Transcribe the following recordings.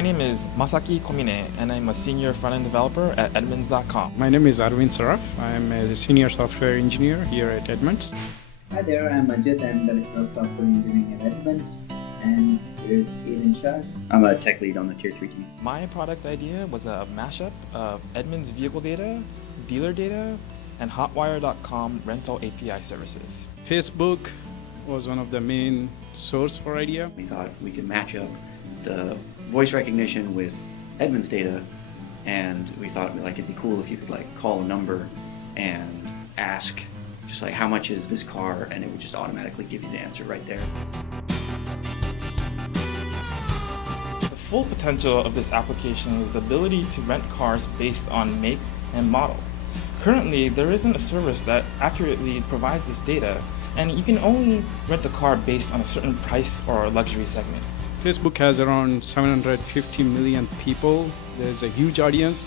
My name is Masaki Komine, and I'm a senior front-end developer at Edmunds.com. My name is Arvind Saraf. I'm a senior software engineer here at Edmunds. Hi there, I'm Ajit. I'm Director of Software Engineering at Edmunds. And here's Aiden Shah. I'm a tech lead on the Tier 3 team. My product idea was a mashup of Edmunds vehicle data, dealer data, and Hotwire.com rental API services. Facebook was one of the main source for idea. We thought we could match up the voice recognition with Edmunds data, and we thought it'd be cool if you could call a number and ask just how much is this car, and it would just automatically give you the answer right there. The full potential of this application is the ability to rent cars based on make and model. Currently, there isn't a service that accurately provides this data, and you can only rent a car based on a certain price or luxury segment. Facebook has around 750 million people. There's a huge audience,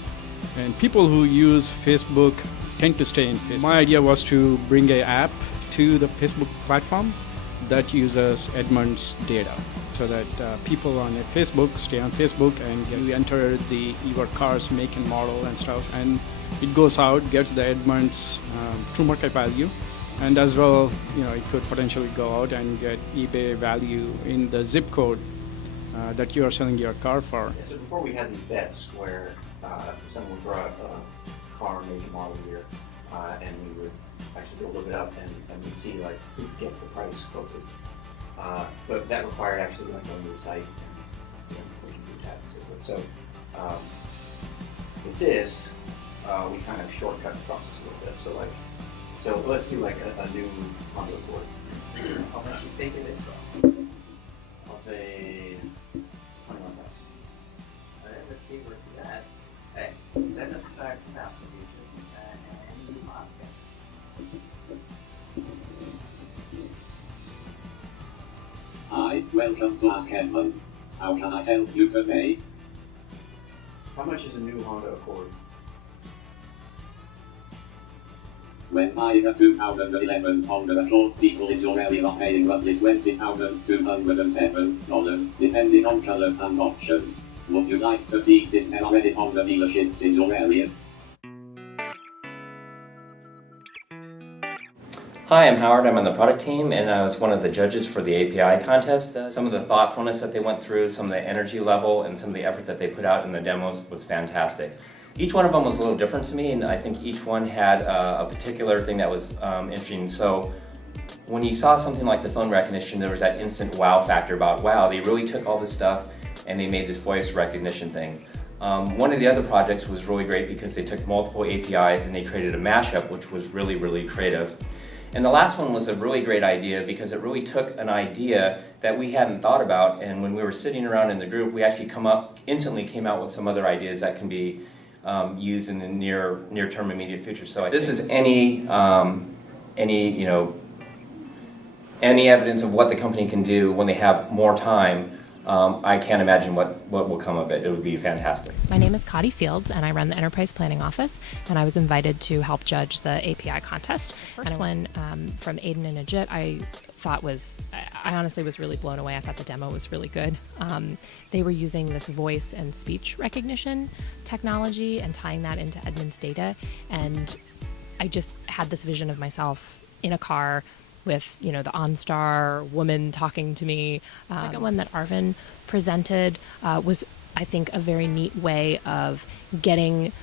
and people who use Facebook tend to stay in Facebook. My idea was to bring an app to the Facebook platform that uses Edmunds data, so that people on Facebook stay on Facebook and you enter your car's make and model and stuff, and it goes out, gets the Edmunds true market value, and as well, it could potentially go out and get eBay value in the zip code that you are selling your car for. Yeah, so before we had these bets where someone would draw a car, make and model year, and we would actually go look it up and we'd see who gets the price quoted. But that required actually going to the site and pushing through tabs and so forth. So with this, we kind of shortcut the process a little bit. So let's do a new Honda Accord. How much you think it is from? I'll say 21,000. Let's see where we're at. Hey, let us start this application and you ask it. Hi, welcome to Ask Edmunds. How can I help you today? How much is a new Honda Accord? When buying a 2011 Honda Accord, people in your area are paying roughly $20,207, depending on color and option. Would you like to see if there are any Honda dealerships in your area? Hi, I'm Howard. I'm on the product team, and I was one of the judges for the API contest. Some of the thoughtfulness that they went through, some of the energy level, and some of the effort that they put out in the demos was fantastic. Each one of them was a little different to me, and I think each one had a particular thing that was interesting. So when you saw something like the phone recognition, there was that instant wow factor about, wow, they really took all this stuff and they made this voice recognition thing. One of the other projects was really great because they took multiple APIs and they created a mashup, which was really, really creative. And the last one was a really great idea because it really took an idea that we hadn't thought about, and when we were sitting around in the group, we actually instantly came out with some other ideas that can be used in the near-term immediate future. So this is any evidence of what the company can do when they have more time. I can't imagine what will come of it. It would be fantastic. My name is Cotty Fields, and I run the Enterprise Planning Office, and I was invited to help judge the API contest. First one from Aiden and Ajit, I honestly was really blown away. I thought the demo was really good. They were using this voice and speech recognition technology and tying that into Edmunds data, and I just had this vision of myself in a car with the OnStar woman talking to me. The second one that Arvind presented was, I think, a very neat way of getting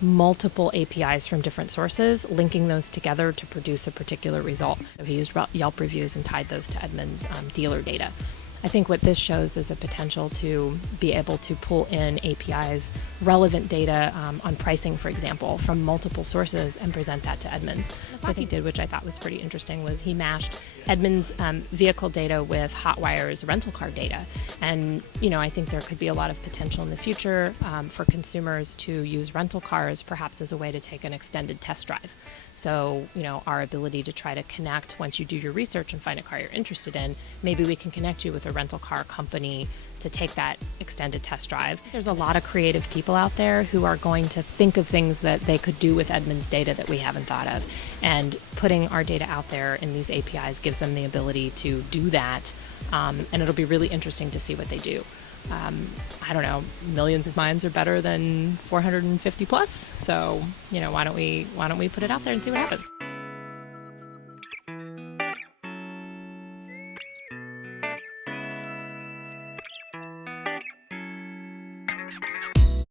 multiple APIs from different sources, linking those together to produce a particular result. He used Yelp reviews and tied those to Edmunds dealer data. I think what this shows is a potential to be able to pull in APIs, relevant data on pricing, for example, from multiple sources and present that to Edmunds. So I think he did, which I thought was pretty interesting, was he mashed Edmunds vehicle data with Hotwire's rental car data. And, I think there could be a lot of potential in the future for consumers to use rental cars perhaps as a way to take an extended test drive. So, our ability to try to connect once you do your research and find a car you're interested in, maybe we can connect you with a rental car company to take that extended test drive. There's a lot of creative people out there who are going to think of things that they could do with Edmunds data that we haven't thought of. And putting our data out there in these APIs gives them the ability to do that and it'll be really interesting to see what they do. I don't know, millions of minds are better than 450 plus. So, why don't we put it out there and see what happens?